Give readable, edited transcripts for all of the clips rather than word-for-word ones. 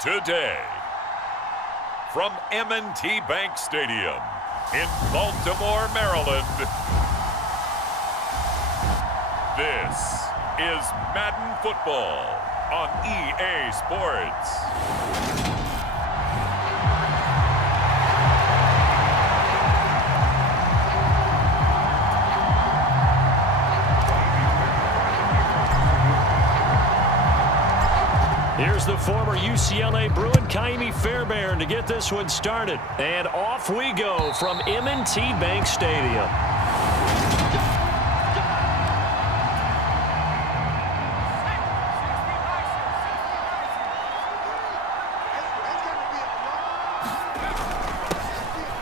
today. From M&T Bank Stadium in Baltimore, Maryland, this is Madden Football on EA Sports. Here's the former UCLA Bruin, Kaimi Fairbairn, to get this one started. And off we go from M&T Bank Stadium.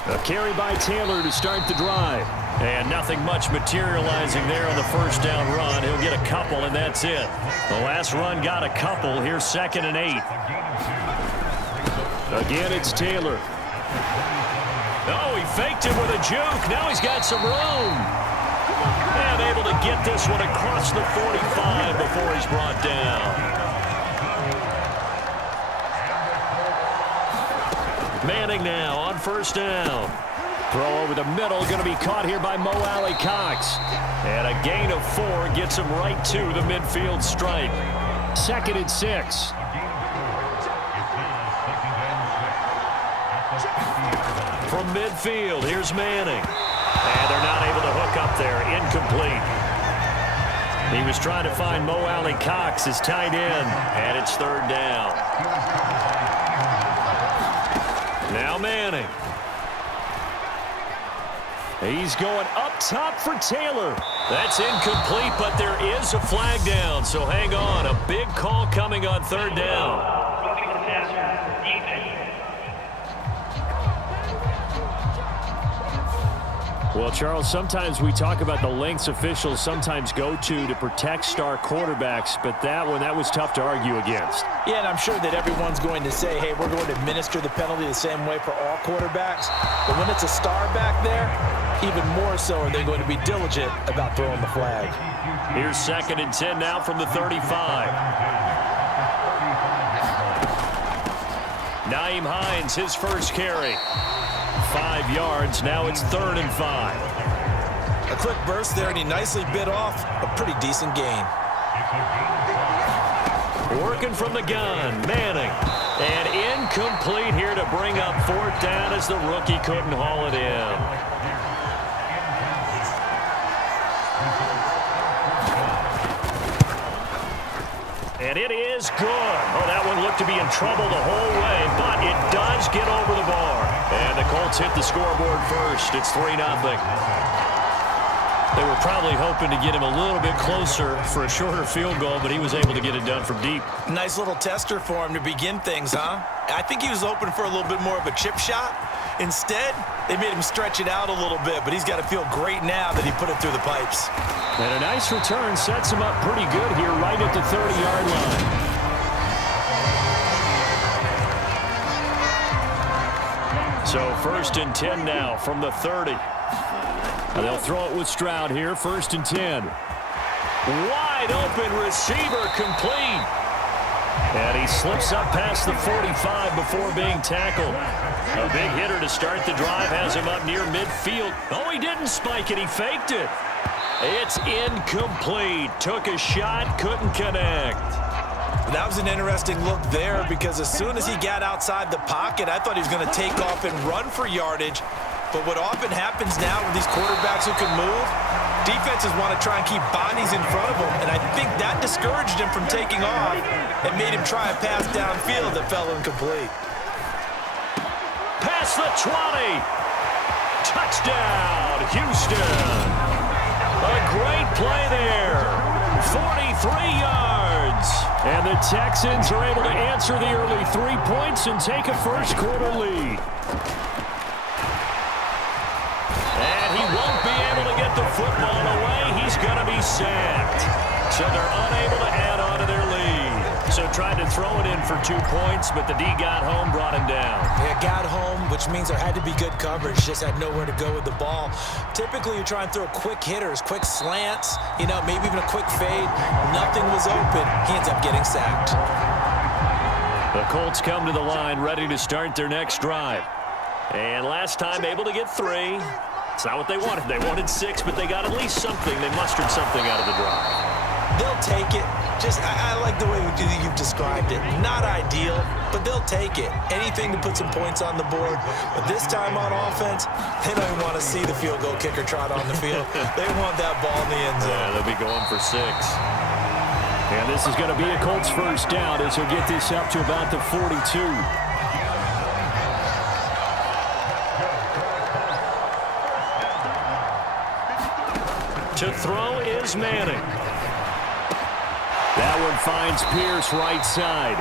A carry by Taylor to start the drive. And nothing much materializing there on the first down run. He'll get a couple, and that's it. The last run got a couple. Here's 2nd and 8. Again, it's Taylor. Oh, he faked it with a juke. Now he's got some room. And able to get this one across the 45 before he's brought down. Manning now on first down. Throw over the middle, going to be caught here by Mo Alley-Cox. And a gain of 4 gets him right to the midfield stripe. 2nd and 6. From midfield, here's Manning. And they're not able to hook up there. Incomplete. He was trying to find Mo Alley-Cox, his tight end, and it's 3rd down. Now Manning. He's going up top for Taylor. That's incomplete, but there is a flag down, so hang on. A big call coming on 3rd down. Well, Charles, sometimes we talk about the lengths officials sometimes go to protect star quarterbacks, but that was tough to argue against. Yeah, and I'm sure that everyone's going to say, hey, we're going to administer the penalty the same way for all quarterbacks. But when it's a star back there, even more so are they going to be diligent about throwing the flag. Here's 2nd and 10 now from the 35. Nyheim Hines, his first carry. 5 yards. Now it's 3rd and 5. A quick burst there, and he nicely bit off a pretty decent gain. Working from the gun, Manning. And incomplete here to bring up 4th down as the rookie couldn't haul it in. And it is good. Oh, that one looked to be in trouble the whole way, but it does get over the bar. And the Colts hit the scoreboard first. It's 3-0. They were probably hoping to get him a little bit closer for a shorter field goal, but he was able to get it done from deep. Nice little tester for him to begin things, huh? I think he was hoping for a little bit more of a chip shot. Instead, they made him stretch it out a little bit, but he's got to feel great now that he put it through the pipes. And a nice return sets him up pretty good here right at the 30-yard line. So 1st and 10 now from the 30. And they'll throw it with Stroud here, 1st and 10. Wide open receiver complete. And he slips up past the 45 before being tackled. A big hitter to start the drive has him up near midfield. Oh, he didn't spike it. He faked it. It's incomplete. Took a shot, couldn't connect. That was an interesting look there because as soon as he got outside the pocket, I thought he was going to take off and run for yardage. But what often happens now with these quarterbacks who can move, defenses want to try and keep bodies in front of them, and I think that discouraged him from taking off and made him try a pass downfield that fell incomplete. Past the 20. Touchdown, Houston. A great play there. 43 yards. And the Texans are able to answer the early 3 points and take a first-quarter lead. And he won't be able to get the football away. He's going to be sacked. So they're unable to add on to their lead. So tried to throw it in for 2 points, but the D got home, brought him down. Yeah, got home, which means there had to be good coverage. Just had nowhere to go with the ball. Typically, you try and throw quick hitters, quick slants, maybe even a quick fade. Nothing was open. He ends up getting sacked. The Colts come to the line ready to start their next drive. And last time able to get 3. It's not what they wanted. They wanted 6, but they got at least something. They mustered something out of the drive. They'll take it. I like the way you've described it. Not ideal, but they'll take it. Anything to put some points on the board. But this time on offense, they don't even want to see the field goal kicker trot on the field. They want that ball in the end zone. Yeah, they'll be going for 6. And this is going to be a Colts first down as he'll get this up to about the 42. To throw is Manning. That one finds Pierce right side.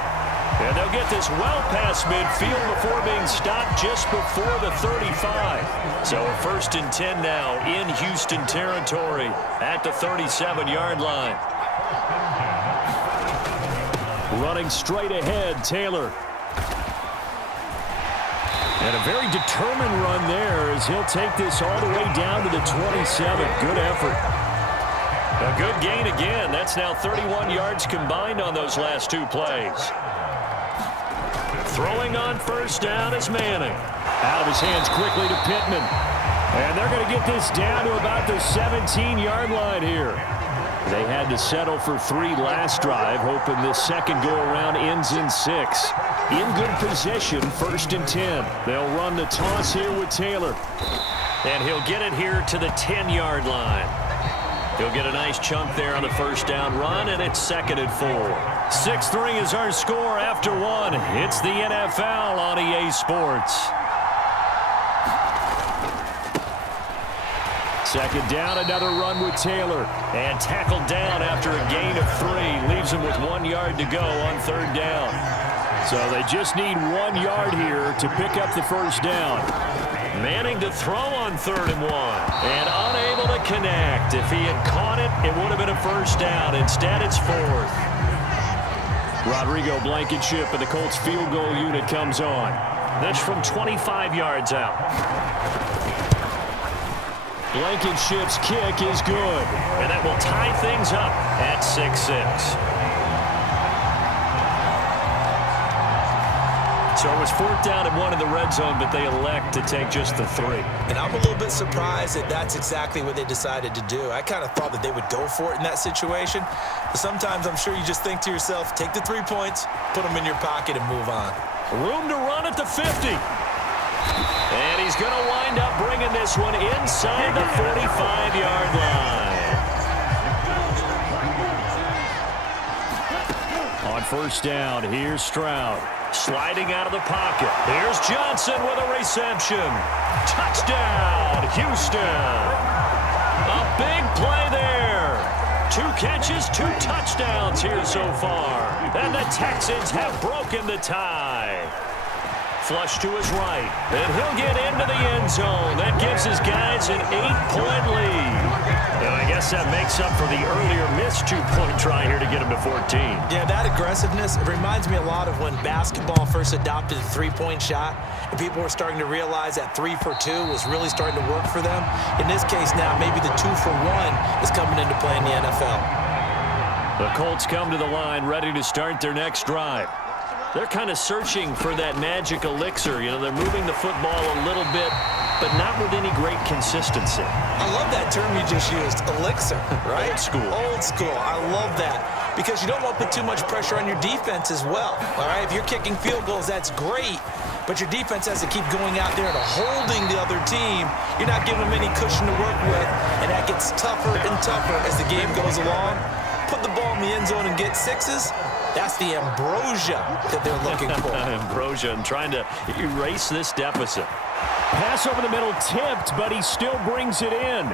And they'll get this well past midfield before being stopped just before the 35. So a 1st and 10 now in Houston territory at the 37-yard line. Running straight ahead, Taylor. And a very determined run there as he'll take this all the way down to the 27. Good effort. A good gain again. That's now 31 yards combined on those last 2 plays. Throwing on first down is Manning. Out of his hands quickly to Pittman. And they're going to get this down to about the 17-yard line here. They had to settle for 3 last drive, hoping this second go-around ends in 6. In good position, 1st and 10. They'll run the toss here with Taylor. And he'll get it here to the 10-yard line. He'll get a nice chunk there on the first down run, and it's 2nd and 4. 6-3 is our score after 1. It's the NFL on EA Sports. 2nd down, another run with Taylor. And tackled down after a gain of 3. Leaves him with 1 yard to go on 3rd down. So they just need 1 yard here to pick up the first down. Manning to throw on 3rd and 1. And unable to connect. If he had caught it, it would have been a first down. Instead, it's 4th. Rodrigo Blankenship and the Colts field goal unit comes on. This from 25 yards out. Blankenship's kick is good. And that will tie things up at 6-6. So it was 4th down and 1 in the red zone, but they elect to take just the 3. And I'm a little bit surprised that that's exactly what they decided to do. I kind of thought that they would go for it in that situation. But sometimes I'm sure you just think to yourself, take the 3 points, put them in your pocket, and move on. Room to run at the 50. And he's going to wind up bringing this one inside the 45-yard line. On first down, here's Stroud. Sliding out of the pocket. Here's Johnson with a reception. Touchdown, Houston. A big play there. 2 catches, 2 touchdowns here so far. And the Texans have broken the tie. Flush to his right. And he'll get into the end zone. That gives his guys an 8-point lead. And I guess that makes up for the earlier missed 2-point try here to get him to 14. Yeah, that aggressiveness, it reminds me a lot of when basketball first adopted the 3-point shot, and people were starting to realize that 3 for 2 was really starting to work for them. In this case now, maybe the 2 for 1 is coming into play in the NFL. The Colts come to the line ready to start their next drive. They're kind of searching for that magic elixir. You know, they're moving the football a little bit, but not with any great consistency. I love that term you just used, elixir, right? Old school. Old school. I love that because you don't want to put too much pressure on your defense as well, all right? If you're kicking field goals, that's great, but your defense has to keep going out there and holding the other team. You're not giving them any cushion to work with, and that gets tougher and tougher as the game goes along. Put the ball in the end zone and get 6s. That's the ambrosia that they're looking for. Ambrosia and trying to erase this deficit. Pass over the middle tipped, but he still brings it in.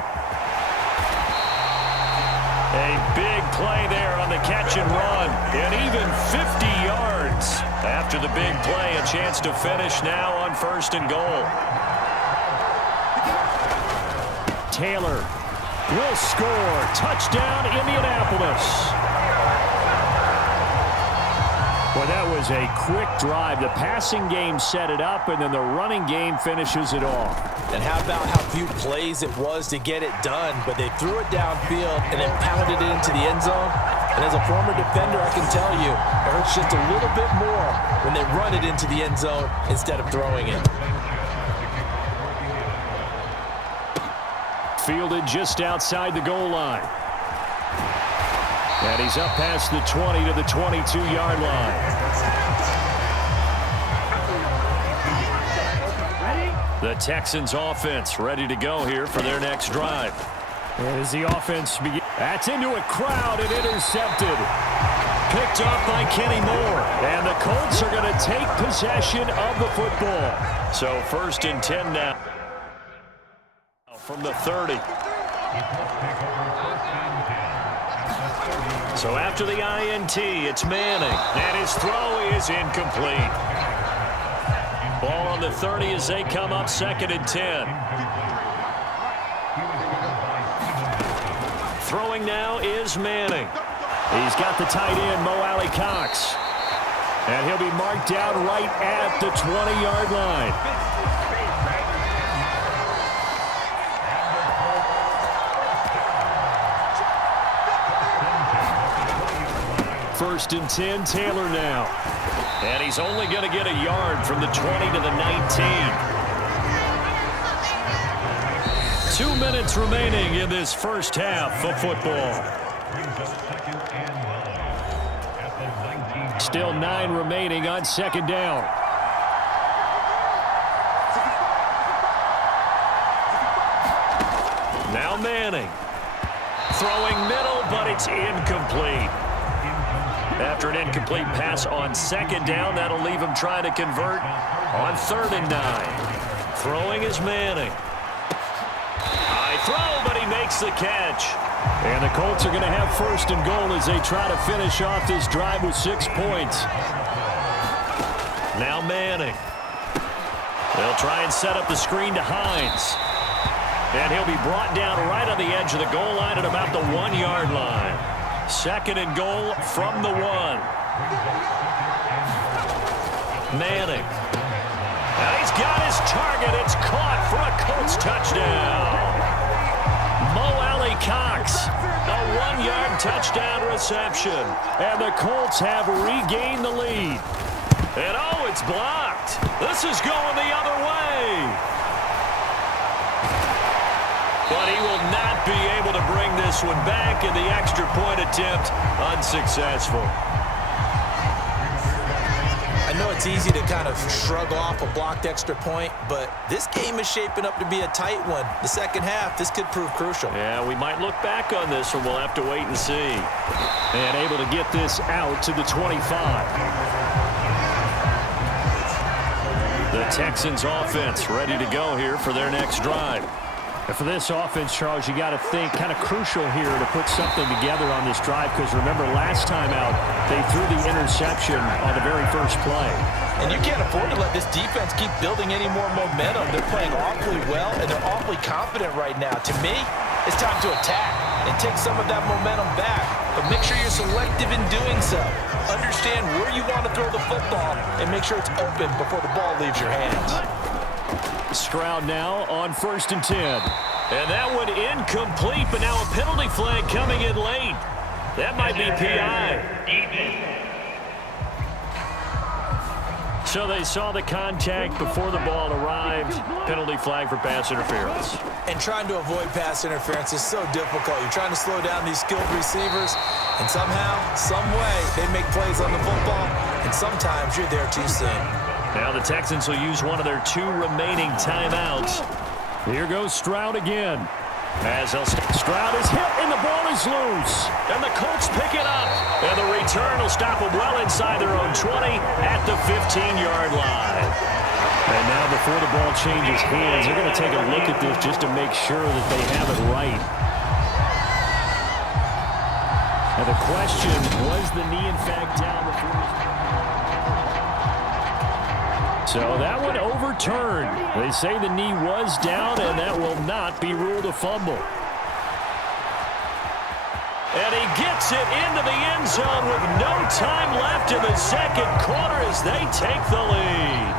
A big play there on the catch and run. And even 50 yards. After the big play, a chance to finish now on 1st and goal. Taylor will score. Touchdown, Indianapolis. Well, that was a quick drive. The passing game set it up, and then the running game finishes it off. And how about how few plays it was to get it done, but they threw it downfield and then pounded it into the end zone. And as a former defender, I can tell you, it hurts just a little bit more when they run it into the end zone instead of throwing it. Fielded just outside the goal line. And he's up past the 20 to the 22-yard line. The Texans offense ready to go here for their next drive. And as the offense begins, that's into a crowd and intercepted. Picked off by Kenny Moore. And the Colts are going to take possession of the football. So 1st and 10 now. From the 30. So after the INT, it's Manning. And his throw is incomplete. Ball on the 30 as they come up 2nd and 10. Throwing now is Manning. He's got the tight end, Mo Alley Cox. And he'll be marked down right at the 20-yard line. First and 10, Taylor now. And he's only going to get a yard from the 20 to the 19. 2 minutes remaining in this first half of football. Still 9 remaining on 2nd down. Now Manning. Throwing middle, but it's incomplete. After an incomplete pass on 2nd down, that'll leave him trying to convert on 3rd and 9. Throwing is Manning. High throw, but he makes the catch. And the Colts are going to have 1st and goal as they try to finish off this drive with 6 points. Now Manning. They'll try and set up the screen to Hines. And he'll be brought down right on the edge of the goal line at about the 1-yard line. 2nd and goal from the 1. Manning. Now he's got his target. It's caught for a Colts touchdown. Mo Alley Cox, a 1-yard touchdown reception. And the Colts have regained the lead. And oh, it's blocked. This is going the other way. But he will not be able to bring this one back, and the extra point attempt unsuccessful. I know it's easy to kind of shrug off a blocked extra point, but this game is shaping up to be a tight one. The second half, this could prove crucial. Yeah, we might look back on this one. We'll have to wait and see. And able to get this out to the 25. The Texans offense ready to go here for their next drive. And for this offense, Charles, you got to think kind of crucial here to put something together on this drive, because remember last time out they threw the interception on the very first play. And you can't afford to let this defense keep building any more momentum. They're playing awfully well, and they're awfully confident right now. To me, it's time to attack and take some of that momentum back. But make sure you're selective in doing so. Understand where you want to throw the football and make sure it's open before the ball leaves your hands. Stroud now on 1st and 10. And that one incomplete, but now a penalty flag coming in late. That might be PI. So they saw the contact before the ball arrived. Penalty flag for pass interference. And trying to avoid pass interference is so difficult. You're trying to slow down these skilled receivers, and somehow, some way, they make plays on the football, and sometimes you're there too soon. Now the Texans will use one of their 2 remaining timeouts. Here goes Stroud again. Stroud is hit and the ball is loose. And the Colts pick it up. And the return will stop them well inside their own 20 at the 15-yard line. And now before the ball changes hands, they're going to take a look at this just to make sure that they have it right. And the question, was the knee in fact down before this? So that one overturned. They say the knee was down, and that will not be ruled a fumble. And he gets it into the end zone with no time left in the 2nd quarter as they take the lead.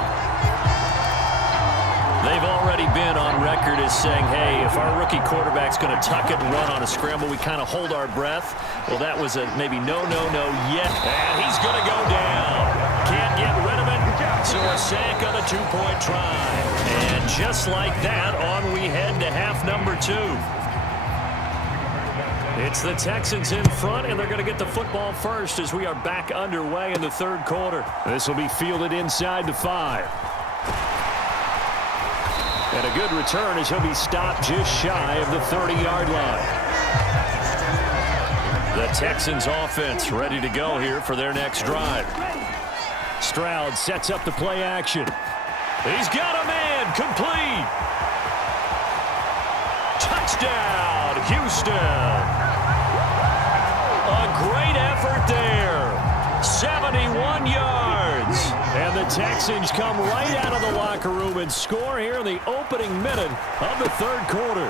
They've they've already been on record as saying, hey, if our rookie quarterback's going to tuck it and run on a scramble, we kind of hold our breath. Well, that was a maybe no yet. And he's going to go down. Can't get rid of it. So a sack on a two-point try. And just like that, on we head to half number 2. It's the Texans in front, and they're going to get the football first as we are back underway in the third quarter. This will be fielded inside the 5. And a good return as he'll be stopped just shy of the 30-yard line. The Texans offense ready to go here for their next drive. Stroud sets up the play action. He's got a man, complete. Touchdown, Houston. A great effort there. 71 yards. And the Texans come right out of the locker room and score here in the opening minute of the third quarter.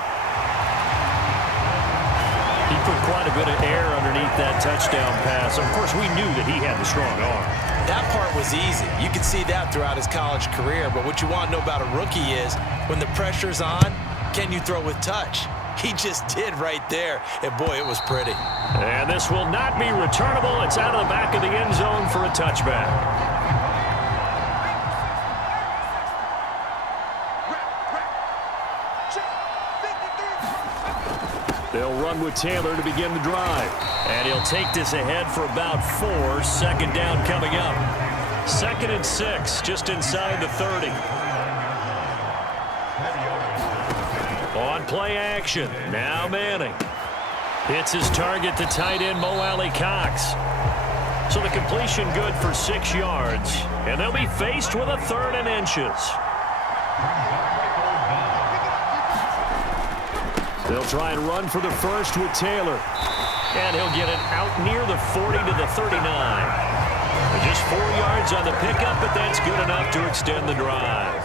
He put quite a bit of air underneath that touchdown pass. Of course, we knew that he had the strong arm. That part was easy. You can see that throughout his college career. But what you want to know about a rookie is when the pressure's on, can you throw with touch? He just did right there. And, boy, it was pretty. And this will not be returnable. It's out of the back of the end zone for a touchback. They'll run with Taylor to begin the drive. And he'll take this ahead for about 4. Second down coming up. 2nd and 6, just inside the 30. On play action, now Manning. Hits his target, the tight end, Mo Alley-Cox. So the completion good for 6 yards. And they'll be faced with a 3rd and inches. They'll try and run for the first with Taylor. And he'll get it out near the 40 to the 39. Just 4 yards on the pickup, but that's good enough to extend the drive.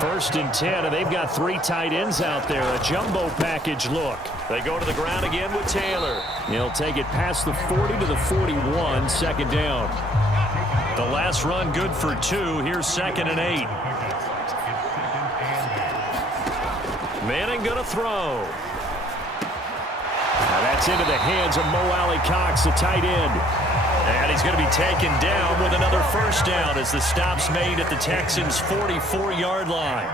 1st and 10, and they've got 3 tight ends out there. A jumbo package look. They go to the ground again with Taylor. He'll take it past the 40 to the 41, 2nd down. The last run good for 2. Here's 2nd and 8. Manning going to throw. Now that's into the hands of Mo Alley-Cox, the tight end. And he's going to be taken down with another first down as the stop's made at the Texans' 44-yard line.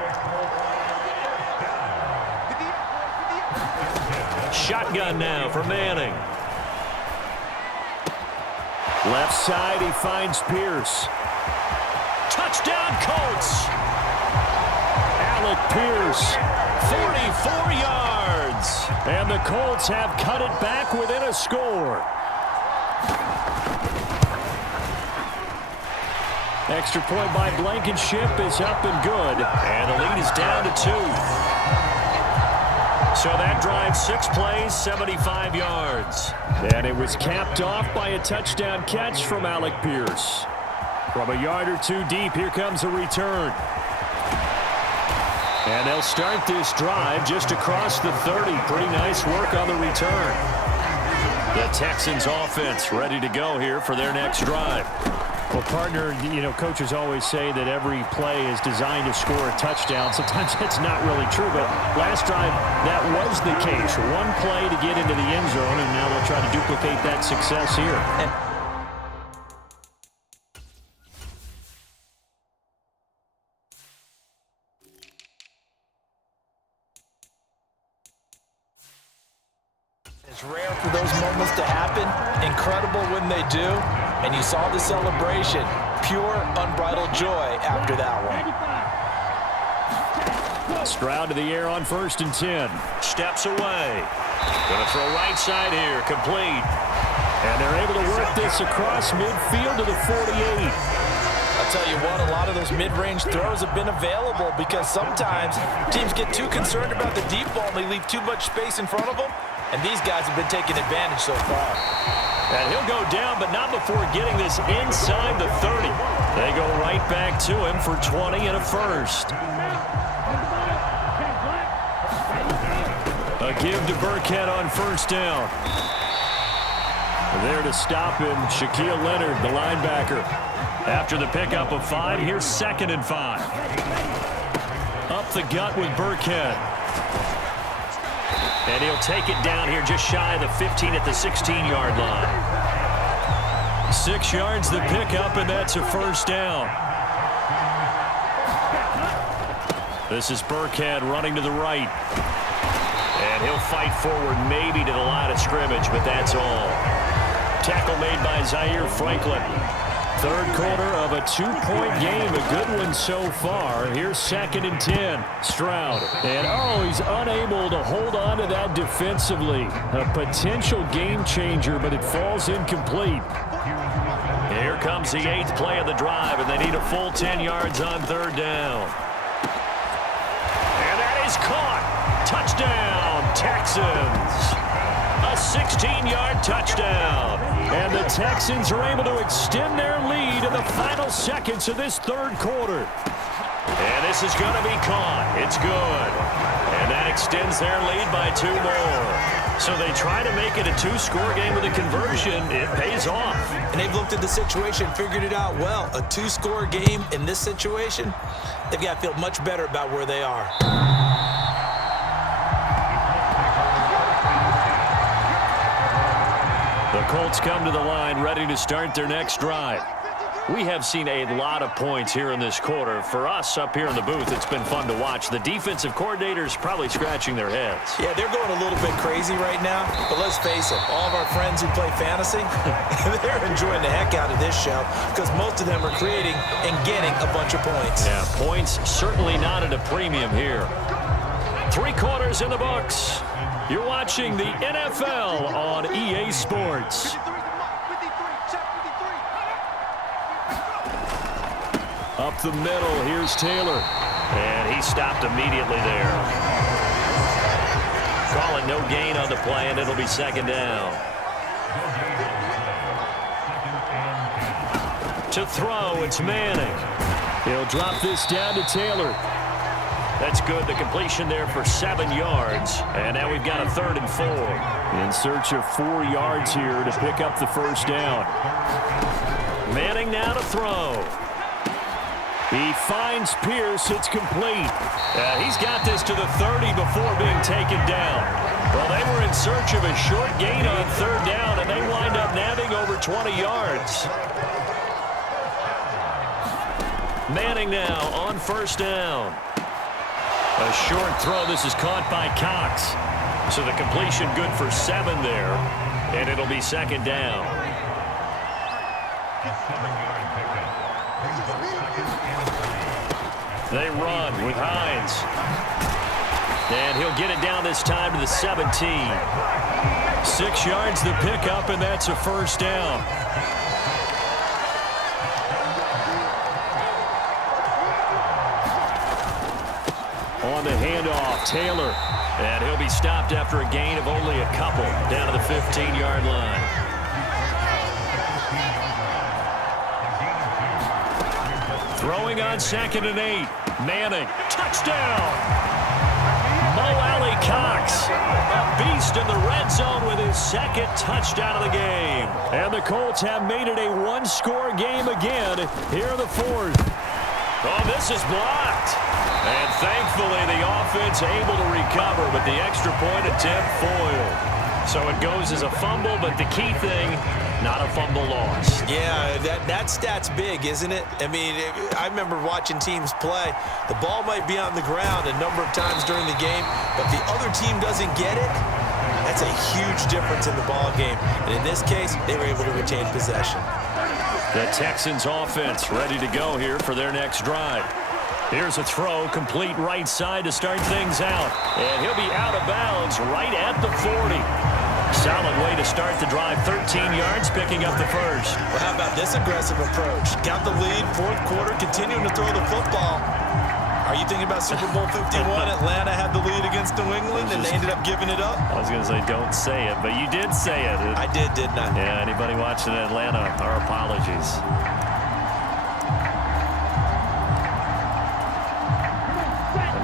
Shotgun now for Manning. Left side, he finds Pierce. Touchdown, Colts! Alec Pierce, 44 yards. And the Colts have cut it back within a score. Extra point by Blankenship is up and good. And the lead is down to 2. So that drive, 6 plays, 75 yards. And it was capped off by a touchdown catch from Alec Pierce. From a yard or 2 deep, here comes a return. And they'll start this drive just across the 30. Pretty nice work on the return. The Texans offense ready to go here for their next drive. Well, partner, you know, coaches always say that every play is designed to score a touchdown. Sometimes that's not really true, but last drive, that was the case. 1 play to get into the end zone, and now they'll try to duplicate that success here. It's rare for those moments to happen. Incredible when they do. And you saw the celebration. Pure, unbridled joy after that one. Stroud to the air on 1st and 10. Steps away. Going to throw right side here. Complete. And they're able to work this across midfield to the 48. I'll tell you what, a lot of those mid-range throws have been available because sometimes teams get too concerned about the deep ball and they leave too much space in front of them. And these guys have been taking advantage so far. And he'll go down, but not before getting this inside the 30. They go right back to him for 20 and a first. A give to Burkhead on 1st down. There to stop him, Shaquille Leonard, the linebacker. After the pickup of 5, here's 2nd and 5. Up the gut with Burkhead. And he'll take it down here just shy of the 15 at the 16-yard line. 6 yards the pickup, and that's a first down. This is Burkhead running to the right. And he'll fight forward maybe to the line of scrimmage, but that's all. Tackle made by Zaire Franklin. Third quarter of a 2-point game. A good one so far. Here's 2nd and 10. Stroud. And, he's unable to hold on to that defensively. A potential game changer, but it falls incomplete. Here comes the 8th play of the drive, and they need a full 10 yards on 3rd down. And that is caught. Touchdown, Texans. A 16-yard touchdown. And the Texans are able to extend their lead in the final seconds of this 3rd quarter. And this is going to be caught. It's good. And that extends their lead by 2 more. So they try to make it a 2-score game with a conversion. It pays off. And they've looked at the situation, figured it out well. A 2-score game in this situation, they've got to feel much better about where they are. The Colts come to the line ready to start their next drive. We have seen a lot of points here in this quarter. For us up here in the booth, it's been fun to watch. The defensive coordinators probably scratching their heads. Yeah, they're going a little bit crazy right now. But let's face it, all of our friends who play fantasy, they're enjoying the heck out of this show because most of them are creating and getting a bunch of points. Yeah, points certainly not at a premium here. 3 quarters in the books. You're watching the NFL on EA Sports. Up the middle, here's Taylor. And he stopped immediately there. Calling no gain on the play, and it'll be 2nd down. To throw, it's Manning. He'll drop this down to Taylor. That's good. The completion there for 7 yards. And now we've got a 3rd and 4. In search of 4 yards here to pick up the first down. Manning now to throw. He finds Pierce. It's complete. He's got this to the 30 before being taken down. Well, they were in search of a short gain on 3rd down, and they wind up nabbing over 20 yards. Manning now on 1st down. A short throw. This is caught by Cox. So the completion good for 7 there. And it'll be 2nd down. They run with Hines. And he'll get it down this time to the 17. 6 yards the pickup, and that's a first down. On the handoff, Taylor. And he'll be stopped after a gain of only a couple down to the 15-yard line. Throwing on 2nd and 8. Manning. Touchdown! Mo Alley Cox. A beast in the red zone with his 2nd touchdown of the game. And the Colts have made it a 1-score game again here in the 4th. Oh, this is blocked. And thankfully, the offense able to recover, but the extra point attempt foiled. So it goes as a fumble, but the key thing, not a fumble loss. Yeah, that stat's big, isn't it? I mean, I remember watching teams play. The ball might be on the ground a number of times during the game, but if the other team doesn't get it, that's a huge difference in the ball game. And in this case, they were able to retain possession. The Texans offense ready to go here for their next drive. Here's a throw, complete right side to start things out. And he'll be out of bounds right at the 40. Solid way to start the drive, 13 yards, picking up the first. Well, how about this aggressive approach? Got the lead, 4th quarter, continuing to throw the football. Are you thinking about Super Bowl 51? Atlanta had the lead against New England, and they ended up giving it up? I was going to say, don't say it, but you did say it. I did, didn't I? Yeah, anybody watching Atlanta, our apologies.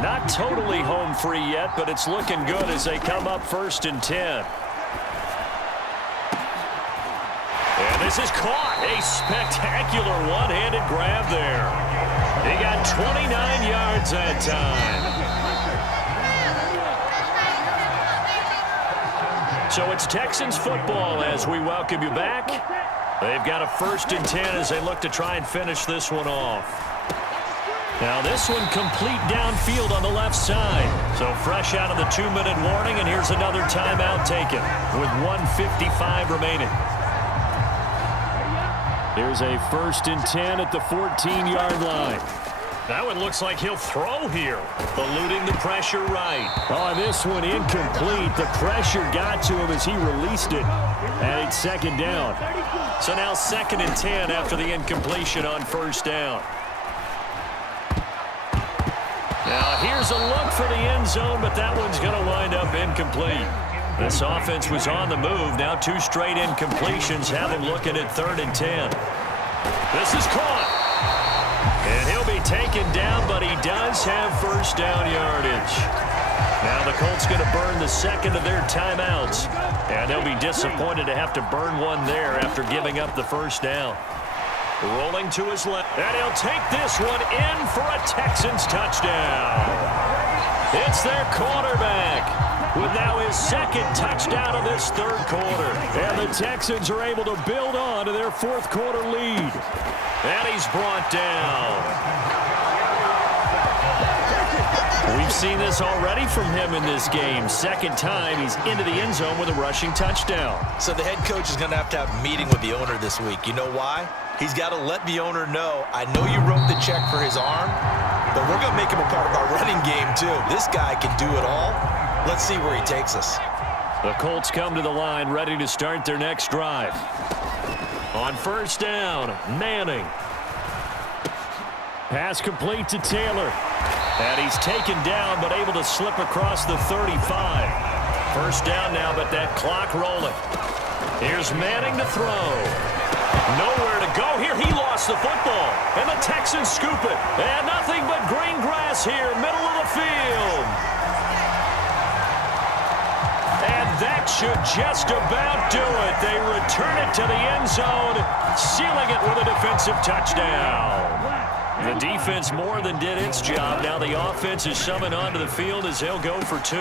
Not totally home free yet, but it's looking good as they come up 1st and 10. And This is caught. A spectacular one-handed grab there. He got 29 yards that time. So it's Texans football as we welcome you back. They've got a 1st and 10 as they look to try and finish this one off. Now this one complete downfield on the left side. So fresh out of the 2-minute warning, and here's another timeout taken with 1:55 remaining. Here's a 1st and 10 at the 14-yard line. That one looks like he'll throw here. Eluding the pressure right. Oh, this one incomplete. The pressure got to him as he released it. And it's 2nd down. So now 2nd and 10 after the incompletion on 1st down. Now here's a look for the end zone, but that one's going to wind up incomplete. This offense was on the move. Now 2 straight incompletions have him looking at 3rd and 10. This is caught. And he'll be taken down, but he does have 1st down yardage. Now the Colts going to burn the 2nd of their timeouts. And they'll be disappointed to have to burn one there after giving up the 1st down. Rolling to his left. And he'll take this one in for a Texans touchdown. It's their quarterback with now his 2nd touchdown of this 3rd quarter. And the Texans are able to build on to their 4th quarter lead. And he's brought down. We've seen this already from him in this game. 2nd time he's into the end zone with a rushing touchdown. So the head coach is going to have a meeting with the owner this week. You know why? He's got to let the owner know, I know you wrote the check for his arm, but we're going to make him a part of our running game too. This guy can do it all. Let's see where he takes us. The Colts come to the line ready to start their next drive. On 1st down, Manning. Pass complete to Taylor. And he's taken down but able to slip across the 35. 1st down now, but that clock rolling. Here's Manning to throw. Nowhere to go here. He lost the football. And the Texans scoop it. And nothing but green grass here, middle of the field. And that should just about do it. They return it to the end zone, sealing it with a defensive touchdown. The defense more than did its job. Now the offense is summoned onto the field as they'll go for 2.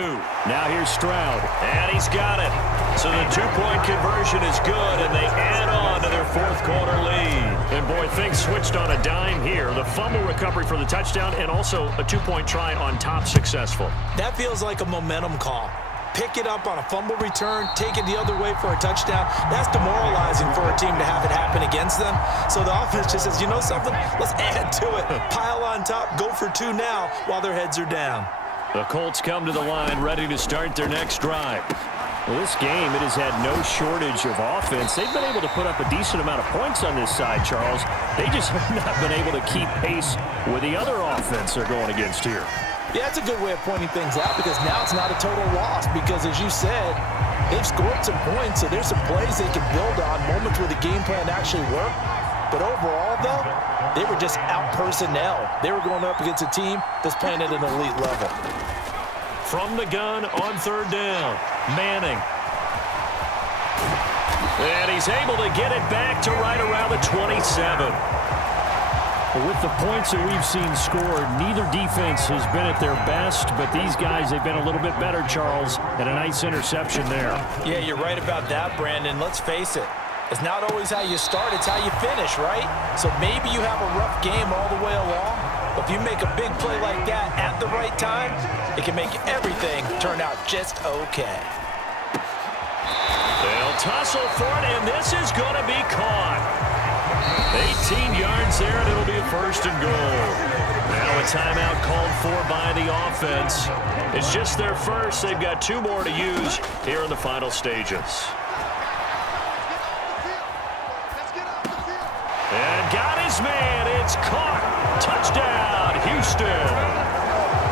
Now here's Stroud. And he's got it. So the 2-point conversion is good, and they add on to their 4th quarter lead. And boy, things switched on a dime here. The fumble recovery for the touchdown and also a 2-point try on top successful. That feels like a momentum call. Pick it up on a fumble return, take it the other way for a touchdown. That's demoralizing for a team to have it happen against them. So the offense just says, you know something? Let's add to it. Pile on top, go for 2 now while their heads are down. The Colts come to the line ready to start their next drive. Well, this game, it has had no shortage of offense. They've been able to put up a decent amount of points on this side, Charles. They just have not been able to keep pace with the other offense they're going against here. Yeah, that's a good way of pointing things out because now it's not a total loss because, as you said, they've scored some points, so there's some plays they can build on, moments where the game plan actually worked. But overall, though, they were just out-personnel. They were going up against a team that's playing at an elite level. From the gun on 3rd down, Manning. And he's able to get it back to right around the 27. With the points that we've seen scored, neither defense has been at their best, but these guys, they've been a little bit better, Charles, and a nice interception there. Yeah, you're right about that, Brandon. Let's face it. It's not always how you start, it's how you finish, right? So maybe you have a rough game all the way along, but if you make a big play like that at the right time, it can make everything turn out just okay. They'll tussle for it, and this is going to be caught. 18 yards there, and it'll be a 1st and goal. Now a timeout called for by the offense. It's just their first. They've got 2 more to use here in the final stages. And got his man. It's caught. Touchdown, Houston.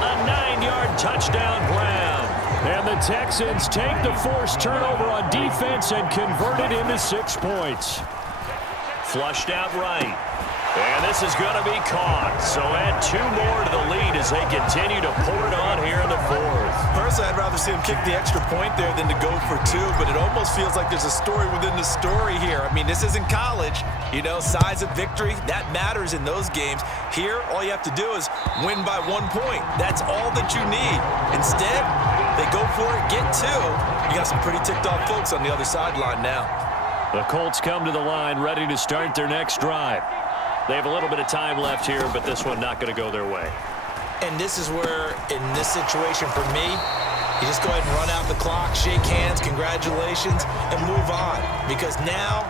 A 9-yard touchdown grab. And the Texans take the forced turnover on defense and convert it into 6 points. Flushed out right. And this is going to be caught. So add 2 more to the lead as they continue to pour it on here in the 4th. Personally, I'd rather see him kick the extra point there than to go for 2, but it almost feels like there's a story within the story here. I mean, this isn't college. You know, size of victory, that matters in those games. Here, all you have to do is win by 1 point. That's all that you need. Instead, they go for it, get 2. You got some pretty ticked-off folks on the other sideline now. The Colts come to the line ready to start their next drive. They have a little bit of time left here, but this one not going to go their way. And this is where, in this situation for me, you just go ahead and run out the clock, shake hands, congratulations, and move on. Because now,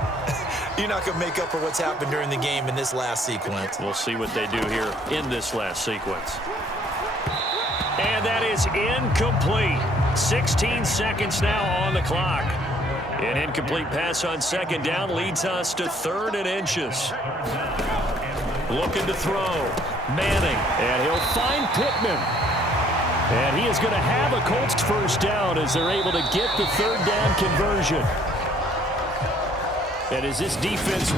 you're not going to make up for what's happened during the game in this last sequence. We'll see what they do here in this last sequence. And that is incomplete. 16 seconds now on the clock. An incomplete pass on 2nd down leads us to 3rd and inches. Looking to throw. Manning. And he'll find Pittman. And he is going to have a Colts 1st down as they're able to get the 3rd down conversion. And as this defense